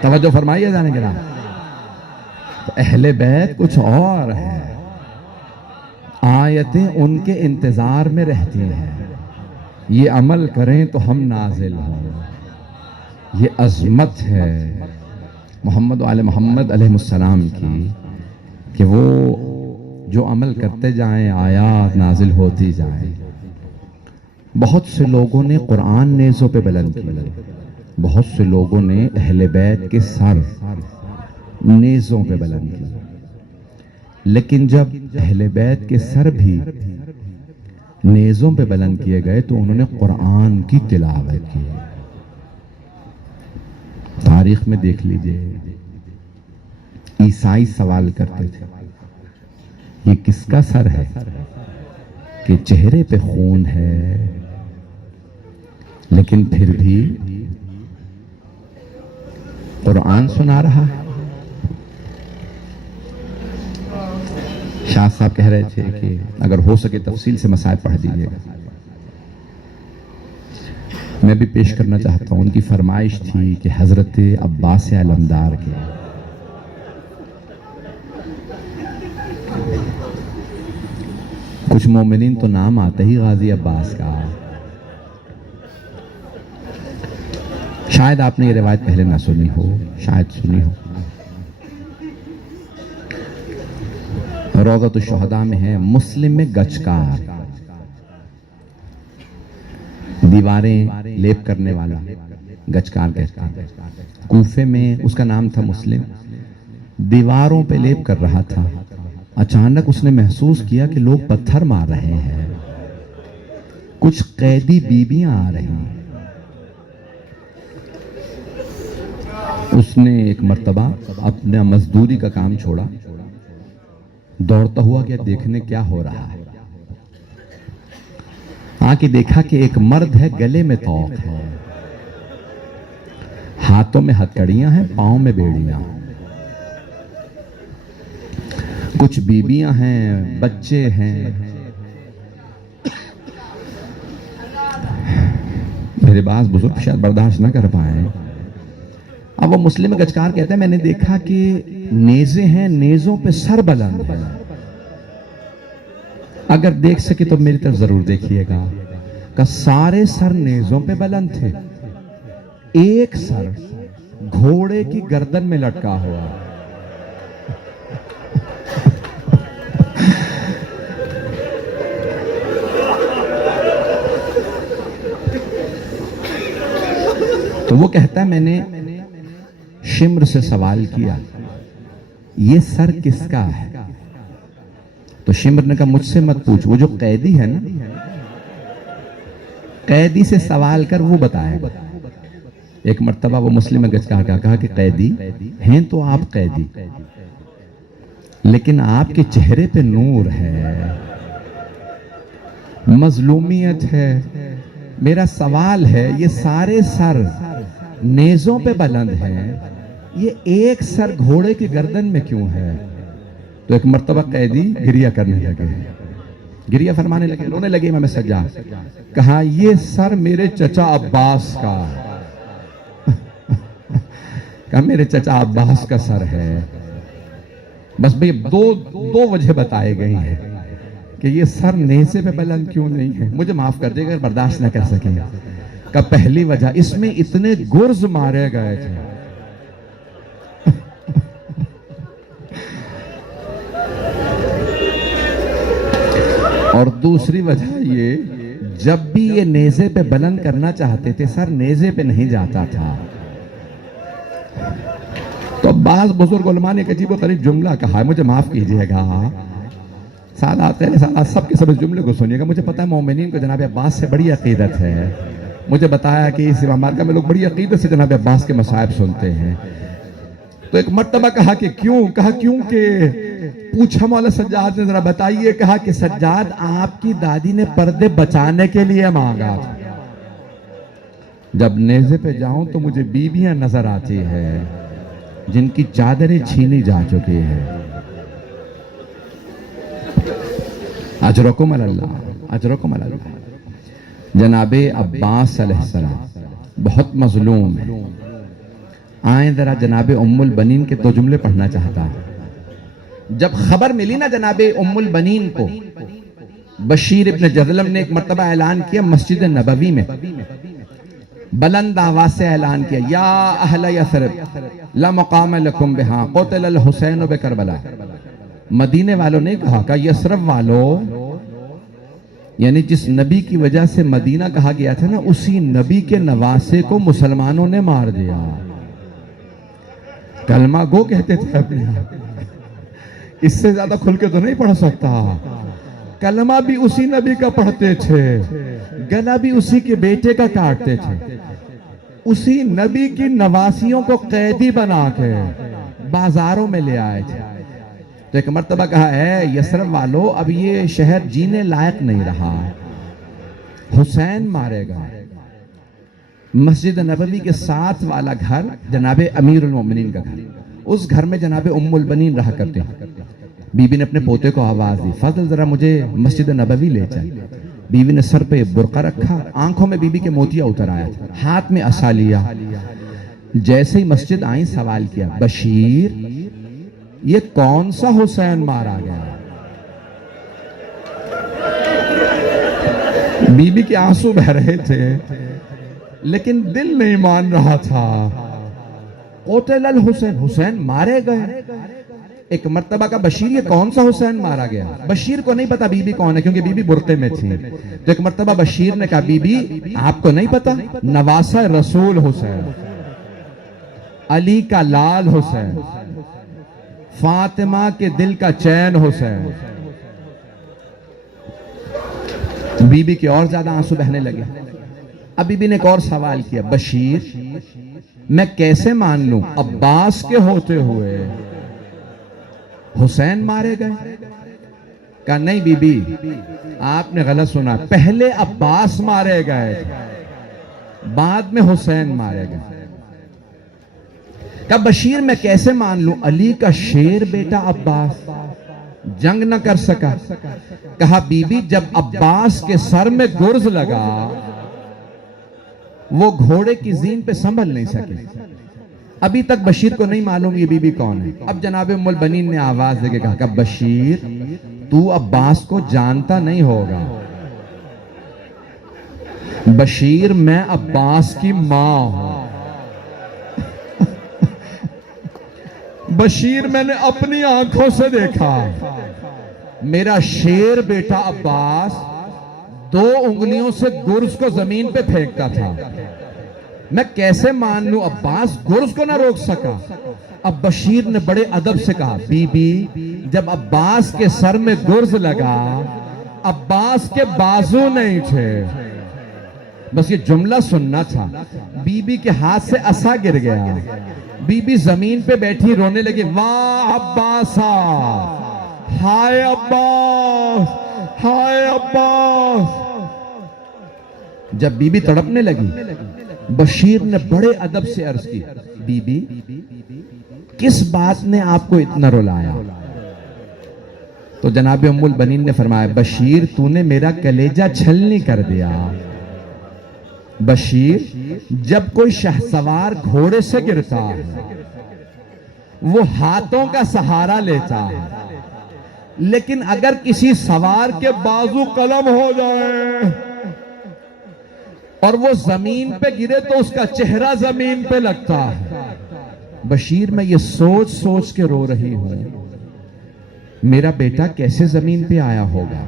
توجہ فرمائیے جانے کے نام. اہل بیت کچھ اور ہے. آیتیں ان کے انتظار میں رہتی ہیں. یہ عمل کریں تو ہم نازل ہوں. یہ عظمت ہے محمد و آل محمد علیہ السلام کی کہ وہ جو عمل کرتے جائیں آیات نازل ہوتی جائیں. بہت سے لوگوں نے قرآن نیزوں پہ بلند کیا. بہت سے لوگوں نے اہل بیت کے سر نیزوں پہ بلند کیا. لیکن جب اہل بیت کے سر بھی نیزوں پہ بلند کیے گئے تو انہوں نے قرآن کی تلاوت کی. تاریخ میں دیکھ لیجئے عیسائی سوال کرتے تھے یہ کس کا سر ہے کہ چہرے پہ خون ہے لیکن پھر بھی قرآن سنا رہا ہے. شاہ صاحب کہہ رہے تھے کہ اگر ہو سکے تفصیل سے مسائل پڑھ دیجیے گا. میں بھی پیش کرنا چاہتا ہوں. ان کی فرمائش تھی کہ حضرت عباس علمدار کے کچھ مومنین تو نام آتے ہی غازی عباس کا. شاید آپ نے یہ روایت پہلے نہ سنی ہو, شاید سنی ہو. روضۃ الشہداء میں ہے. مسلم میں گچکار دیواریں لیپ کرنے والا گچکار کہتا ہے. کوفے میں اس کا نام تھا مسلم. دیواروں پہ لیپ کر رہا تھا. اچانک اس نے محسوس کیا کہ لوگ پتھر مار رہے ہیں. کچھ قیدی بیویاں آ رہی ہیں. اس نے ایک مرتبہ اپنا مزدوری کا کام چھوڑا, دوڑتا ہوا کہ دیکھنے کیا ہو رہا ہے. آکے دیکھا کہ ایک مرد ہے, گلے میں طوق ہے, ہاتھوں میں ہتھکڑیاں ہیں, پاؤں میں بیڑیاں. کچھ بیویاں ہیں, بچے ہیں. میرے بعض بزرگ شاید برداشت نہ کر پائے. اب وہ مسلم گچکار کہتے ہیں میں نے دیکھا کہ نیزے ہیں, نیزوں پہ سر بلند ہے. اگر دیکھ سکے تو میری طرف ضرور دیکھیے گا. کہ سارے سر نیزوں پہ بلند تھے, ایک سر گھوڑے کی گردن میں لٹکا ہوا. تو وہ کہتا ہے میں نے شمر سے سوال کیا یہ سر کس کا ہے؟ تو شمر نے کہا مجھ سے مت پوچھ, وہ جو قیدی ہے نا, قیدی سے سوال کر, وہ بتائے. ایک مرتبہ وہ مسلم گچکار کا کہا کہ قیدی ہیں تو آپ قیدی, لیکن آپ کے چہرے پہ نور ہے, مظلومیت ہے. میرا سوال ہے یہ سارے سر نیزوں پہ بلند ہیں, یہ ایک سر گھوڑے کی گردن میں کیوں ہے؟ تو ایک مرتبہ قیدی گریہ کرنے لگے, گریہ فرمانے لگے, رونے لگے. امام سجاد کہا یہ سر میرے چچا عباس کا, کہا میرے چچا عباس کا سر ہے. بس بھئی دو وجہ بتائے گئی ہیں کہ یہ سر نیزے پہ بلند کیوں نہیں ہے. مجھے معاف کر دے گا برداشت نہ کر سکیں. کہ پہلی وجہ اس میں اتنے گرز مارے گئے تھے, اور دوسری وجہ یہ، جب بھی یہ نیزے پہ بلند کرنا چاہتے تھے سر نیزے پہ نہیں جاتا تھا. تو بعض بزرگ علماء نے ایک عجیب و غریب جملہ کہا ہے، مجھے معاف کیجئے گا، سادات غیر سادات سب کے سب اس جملے کو سنیے گا. مجھے پتا ہے مومنین کو جناب عباس سے بڑی عقیدت ہے. مجھے بتایا کہ اس امام مالکہ میں لوگ بڑی عقیدت سے جناب عباس کے مصائب سنتے ہیں. تو ایک مرتبہ کہا کہ کیوں؟ کہا کیونکہ پوچھا مولا سجاد نے، ذرا بتائیے. کہا کہ سجاد آپ کی دادی نے پردے بچانے کے لیے مانگا تھا. جب نیزے پہ جاؤں تو مجھے بیویاں نظر آتی ہے جن کی چادریں چھینی جا چکی ہے. اجرکم اللہ، اجرکم اللہ. جناب عباس علیہ السلام بہت مظلوم ہے. آئیں ذرا جناب ام البنین کے دو جملے پڑھنا چاہتا ہوں. جب خبر ملی نا جناب ام البنین کو، بشیر ابن جذلم نے ایک مرتبہ اعلان کیا مسجد نبوی میں، بلند آواز سے اعلان کیا، یا اہل یثرب لا مقام لکم بہا قتل الحسین بکربلا. مدینے والوں نے کہا کہ یثرب والوں، یعنی جس نبی کی وجہ سے مدینہ کہا گیا تھا نا، اسی نبی کے نواسے کو مسلمانوں نے مار دیا. کلمہ گو کہتے تھے اپنے آپ، اس سے زیادہ کھل کے تو نہیں پڑھ سکتا. کلمہ بھی اسی نبی کا پڑھتے تھے، گلا بھی اسی کے بیٹے کا کاٹتے تھے. اسی نبی کی نواسیوں کو قیدی بنا کے بازاروں میں لے آئے تھے. تو ایک مرتبہ کہا اے یثرب والو، اب یہ شہر جینے لائق نہیں رہا، حسین مارے گا. مسجد نبوی کے ساتھ والا گھر جناب امیر المومنین کا گھر، اس گھر میں جناب ام البنین رہا کرتے ہیں. بی بی نے اپنے پوتے کو آواز دی، فضل ذرا مجھے مسجد نبوی لے چل. بی بی نے سر پہ برقع رکھا، آنکھوں میں بی بی کے موتیا اتر آیا تھا، ہاتھ میں عصا لیا. جیسے ہی مسجد آئیں سوال کیا، بشیر یہ کون سا حسین مارا گیا؟ بی بی کے آنسو بہ رہے تھے لیکن دل نہیں مان رہا تھا. قتل الحسین، حسین مارے گئے. ایک مرتبہ کا بشیر یہ کون سا حسین مارا گیا؟ بشیر کو نہیں پتا بی بی کون ہے، کیونکہ بی بی برقعے میں تھی. تو ایک مرتبہ بشیر نے کہا، بی بی آپ کو نہیں پتا؟ نواسہ رسول حسین، علی کا لال حسین، فاطمہ کے دل کا چین حسین. بی بی کے اور زیادہ آنسو بہنے لگے. اب بی بی نے ایک اور سوال کیا، بشیر میں کیسے مان لوں عباس کے ہوتے ہوئے حسین مارے گئے؟ کہا نہیں بی بی آپ نے غلط سنا، پہلے عباس مارے گئے بعد میں حسین مارے گئے. کہا بشیر میں کیسے مان لوں علی کا شیر بیٹا عباس جنگ نہ کر سکا؟ کہا بی بی جب عباس کے سر میں گرز لگا وہ گھوڑے کی زین پہ سنبھل نہیں سکے. ابھی تک بشیر کو نہیں معلوم یہ بی بی کون ہے. اب جناب ام البنین نے آواز دے کے کہا کہ بشیر تو عباس کو جانتا نہیں ہوگا. بشیر میں عباس کی ماں ہوں. بشیر میں نے اپنی آنکھوں سے دیکھا میرا شیر بیٹا عباس 2 انگلیوں سے گرز کو زمین پہ پھینکتا تھا. میں کیسے مان لوں عباس گرز کو نہ روک سکا؟ اب بشیر نے بڑے ادب سے کہا، بی بی جب عباس کے سر میں گرز لگا عباس کے بازو نہیں تھے. بس یہ جملہ سننا تھا. بی بی کے ہاتھ سے عصا گر گیا. بی بی زمین پہ بیٹھی رونے لگی، واہ عباسا، ہائے عباس، ہائے عباس. جب بی بی تڑپنے لگی بشیر نے بڑے ادب سے عرض کی، بی بی کس بات نے آپ کو اتنا رلایا؟ تو جناب ام البنین نے فرمایا، بشیر تو نے میرا کلیجہ چھلنی کر دیا. بشیر جب کوئی شہسوار گھوڑے سے گرتا ہے وہ ہاتھوں کا سہارا لیتا ہے، لیکن اگر کسی سوار کے بازو قلم ہو جائے اور وہ زمین پہ گرے تو اس کا چہرہ زمین پہ لگتا ہے. بشیر میں یہ سوچ سوچ کے رو رہی ہوں میرا بیٹا کیسے زمین پہ آیا ہوگا.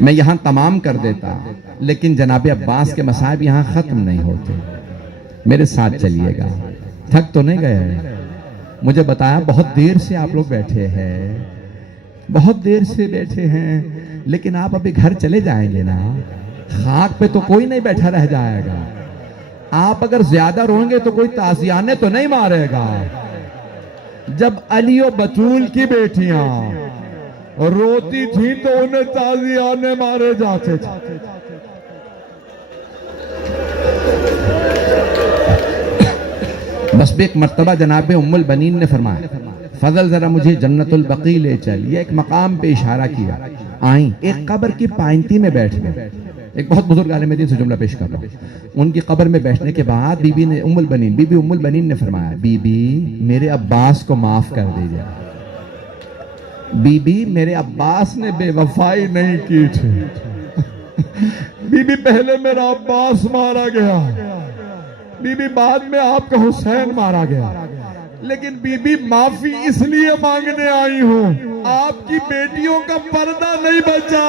میں یہاں تمام کر دیتا، لیکن جناب عباس کے مصائب یہاں ختم نہیں ہوتے۔ میرے ساتھ چلیے گا، تھک تو نہیں گئے؟ مجھے بتایا بہت دیر سے آپ لوگ بیٹھے ہیں، بہت دیر سے بیٹھے ہیں، لیکن آپ ابھی گھر چلے جائیں گے نا؟ خاک پہ تو کوئی نہیں بیٹھا رہ جائے گا۔ آپ اگر زیادہ روئیں گے تو کوئی تازیانے تو نہیں مارے گا۔ جب علی و بطول کی بیٹیاں روتی تھیں تو انہیں تازیانے مارے جاتے تھے۔ بس بھی ایک مرتبہ جناب ام البنین نے فرمایا فضل ذرا مجھے جنت البقیع لے چل۔ یہ ایک مقام پہ اشارہ کیا، آئیں ایک قبر کی پائنتی میں بیٹھ گئے۔ ایک بہت بزرگ عالم دین سے جملہ پیش کر رہا ہوں۔ ان کی قبر میں بیٹھنے کے بعد بی بی ام البنین نے فرمایا بی بی میرے عباس کو معاف کر دیجئے۔ بی بی میرے عباس نے بے وفائی نہیں کی تھی، بی بی پہلے میرا عباس مارا گیا، بی بی بعد میں آپ کا حسین مارا گیا، لیکن بی بی معافی اس لیے مانگنے آئی ہوں آپ کی بیٹیوں کا پردہ نہیں بچا۔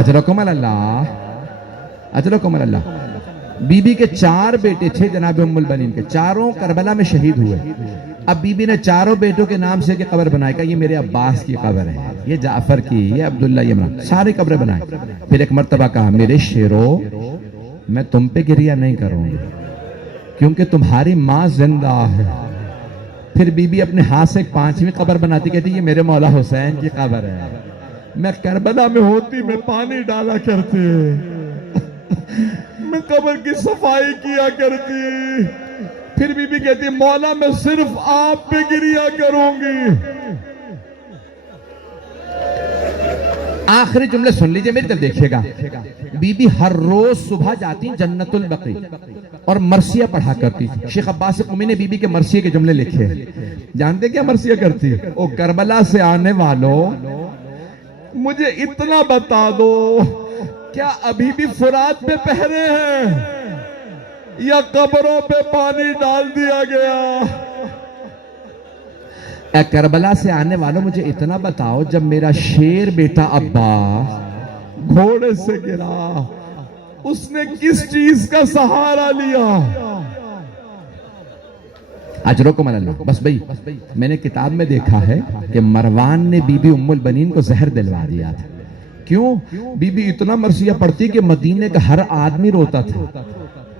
اجرکم اللہ، اجرکم اللہ۔ بی بی کے 4 بیٹے تھے جناب ام البنین کے، چاروں کربلا میں شہید ہوئے۔ اب بی بی نے چاروں بیٹوں کے نام سے قبر بنائی، کہ یہ میرے عباس کی قبر ہے، یہ جعفر کی، یہ عبداللہ، یہ عمران، سارے قبریں بنائیں۔ پھر ایک مرتبہ کہا میرے شیرو میں تم پہ گریہ نہیں کروں گی کیونکہ تمہاری ماں زندہ ہے۔ پھر بی بی اپنے ہاتھ سے ایک 5ویں قبر بناتی، کہتی یہ میرے مولا حسین کی قبر ہے، میں کربلا میں ہوتی میں پانی ڈالا کرتی، میں قبر کی صفائی کیا کرتی۔ پھر بی بی کہتی مولا میں صرف آپ پہ گریہ کروں گی۔ آخری جملے سن لیجئے، میری طرف دیکھیے گا۔ بی بی ہر روز صبح جاتی جنت البقیع اور مرثیہ پڑھا کرتی۔ شیخ عباس قمی نے بی بی کے مرثیے کے جملے لکھے، جانتے کیا مرثیہ کرتی؟ او کربلا سے آنے والوں مجھے اتنا بتا دو، کیا ابھی بھی فرات پہ پہرے ہیں یا قبروں پہ پانی ڈال دیا گیا؟ اے کربلا سے آنے والوں مجھے اتنا بتاؤ، جب میرا شیر بیٹا عباس گھوڑے سے گرا اس نے کس چیز کا سہارا لیا؟ اجرکم اللہ۔ بس بھئی میں نے کتاب میں دیکھا ہے کہ مروان نے بی بی ام البنین کو زہر دلوا دیا تھا۔ کیوں؟ بی بی اتنا مرثیہ پڑھتی کہ مدینے کا ہر آدمی روتا تھا۔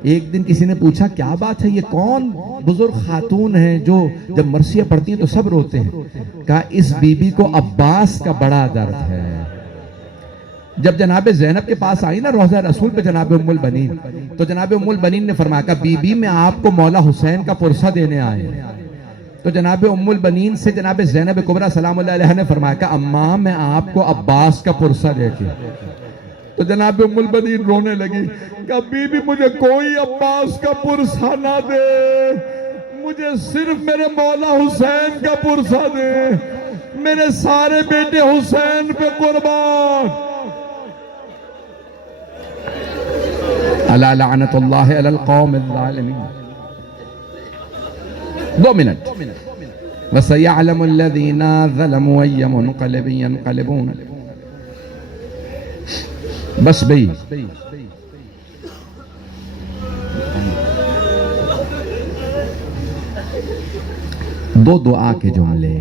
ایک دن کسی نے پوچھا کیا بات ہے، یہ کون بزرگ خاتون ہیں جو جب مرثیہ پڑھتی ہیں تو سب روتے ہیں؟ کہا اس بی بی کو عباس کا بڑا درد ہے۔ جب جناب زینب کے پاس آئی نا روضہ رسول پہ جناب ام البنین، تو جناب ام البنین نے فرمایا کہ بی بی میں آپ کو مولا حسین کا پرسہ دینے آئے۔ تو جناب ام البنین سے جناب زینب کبریٰ سلام اللہ علیہ نے فرمایا کہ اماں میں آپ کو عباس کا پرسہ دیتی۔ تو جناب ام البنین رونے لگی کہ بی بی مجھے کوئی عباس کا پرسہ نہ دے، مجھے صرف میرے مولا حسین کا پرسہ دے، میرے سارے بیٹے حسین پہ قربان۔ الا لعنت اللہ علی القوم الظالمین۔ 2 منٹ۔ وَسَيَعْلَمُ الَّذِينَ ظَلَمُوا أَيَّ مُنْقَلِبٍ يَنْقَلِبُونَ۔ بس بھئی دو دعا کے جملے۔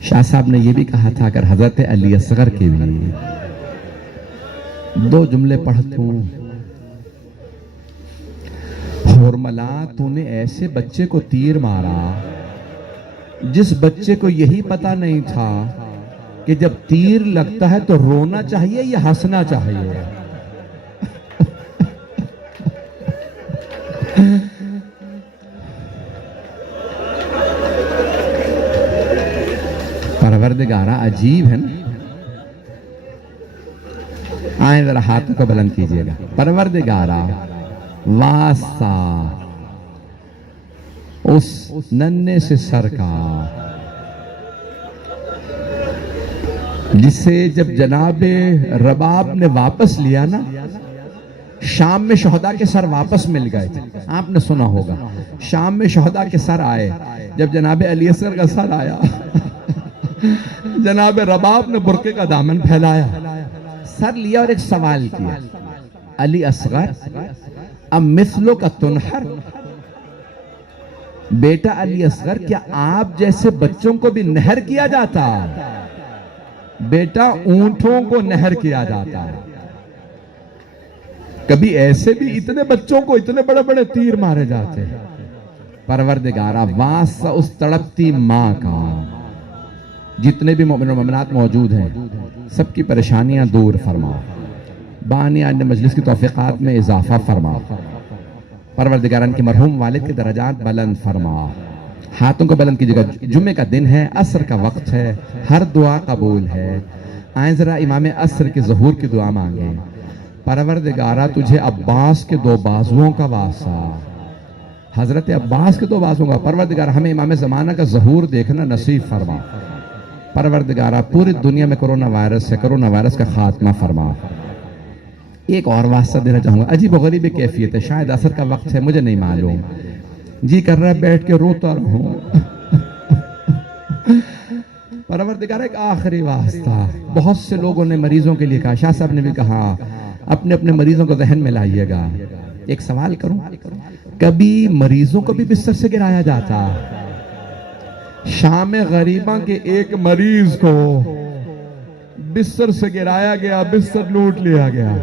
شاہ صاحب نے یہ بھی کہا تھا اگر حضرت علی اصغر کے بھی 2 جملے پڑھتوں، حرملا تو نے ایسے بچے کو تیر مارا جس بچے کو یہی پتا نہیں تھا کہ جب تیر لگتا ہے تو رونا چاہیے یا ہنسنا چاہیے۔ پروردگارہ عجیب ہے نا۔ آئیں ذرا ہاتھ کو بلند کیجئے گا۔ پروردگارہ واسطہ اس ننھے سے سر کا جسے جب جناب رباب نے واپس لیا نا شام میں شہداء کے سر واپس مل گئے تھے، آپ نے سنا ہوگا شام میں شہداء کے سر آئے، جب جناب علی اصغر کا سر آیا جناب رباب نے برقعے کا دامن پھیلایا، سر لیا اور ایک سوال کیا، علی اصغر ام مثلو کا تنحر، بیٹا علی اصغر کیا آپ جیسے بچوں کو بھی نہر کیا جاتا؟ بیٹا اونٹوں کو نہر کیا جاتا، کبھی ایسے بھی اتنے بچوں کو اتنے بڑے بڑے تیر مارے جاتے۔ پروردگارا واسطہ اس تڑپتی ماں کا، جتنے بھی مومن و مومنات موجود ہیں سب کی پریشانیاں دور فرما، بانیان مجلس کی توفیقات میں اضافہ فرما، پروردگاران کے مرحوم والد کے درجات بلند فرما، ہاتھوں کو بلند کیجیے گا، جمعے کا دن ہے، عصر کا وقت ہے، ہر دعا قبول ہے، آئیں ذرا امام عصر کے ظہور کی دعا مانگیں۔ پروردگارہ تجھے عباس کے دو بازوؤں کا واسطہ، حضرت عباس کے دو بازوؤں کا، پروردگارہ ہمیں امام زمانہ کا ظہور دیکھنا نصیب فرما، پروردگارہ پوری دنیا میں کرونا وائرس کا خاتمہ فرما۔ ایک اور واسطہ دینا چاہوں گا، عجیب و غریب کیفیت ہے، شاید عصر کا وقت ہے، مجھے نہیں معلوم، جی کر رہا ہے بیٹھ کے روتا رہوں۔ پروردگار ایک آخری واسطہ، بہت سے لوگوں نے مریضوں کے لیے کہا، شاہ صاحب نے بھی کہا، اپنے اپنے مریضوں کو ذہن میں لائیے گا۔ ایک سوال کروں، کبھی مریضوں کو بھی بستر سے گرایا جاتا؟ شام غریبہ کے ایک مریض کو بستر سے گرایا گیا، بستر لوٹ لیا گیا۔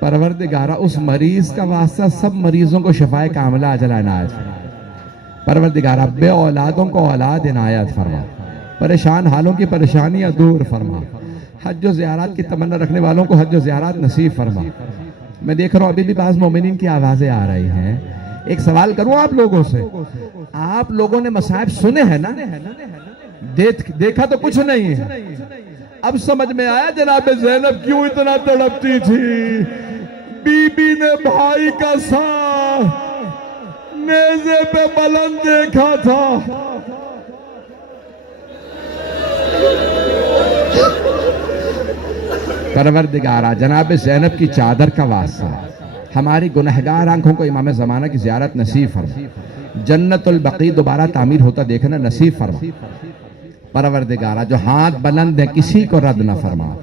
پروردگارہ اس مریض کا واسطہ سب مریضوں کو شفائے کاملہ عجل عنایت فرما، پروردگارہ بے اولادوں کو اولاد عنایت فرما، پریشان حالوں کی پریشانیاں دور فرما، حج و زیارات کی تمنا رکھنے والوں کو حج و زیارات نصیب فرما۔ میں دیکھ رہا ہوں ابھی بھی بعض مومنین کی آوازیں آ رہی ہیں، ایک سوال کروں آپ لوگوں سے، آپ لوگوں نے مصائب سنے ہیں نا؟ دیکھا تو کچھ نہیں ہے، اب سمجھ میں آیا جناب زینب کیوں اتنا تڑپتی تھی، بی بی نے بھائی کا سر نیزے پہ بلند دیکھا تھا، پروردگارہ جناب زینب کی چادر کا واسطہ ہماری گنہگار آنکھوں کو امام زمانہ کی زیارت نصیب فرما، جنت البقیع دوبارہ تعمیر ہوتا دیکھنا نصیب فرما، پروردگارہ جو ہاتھ بلند ہے کسی کو رد نہ فرما۔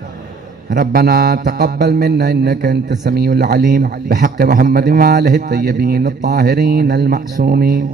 ربنا تقبل منا انك انت السميع العليم بحق محمد وآله الطيبين الطاهرين المعصومين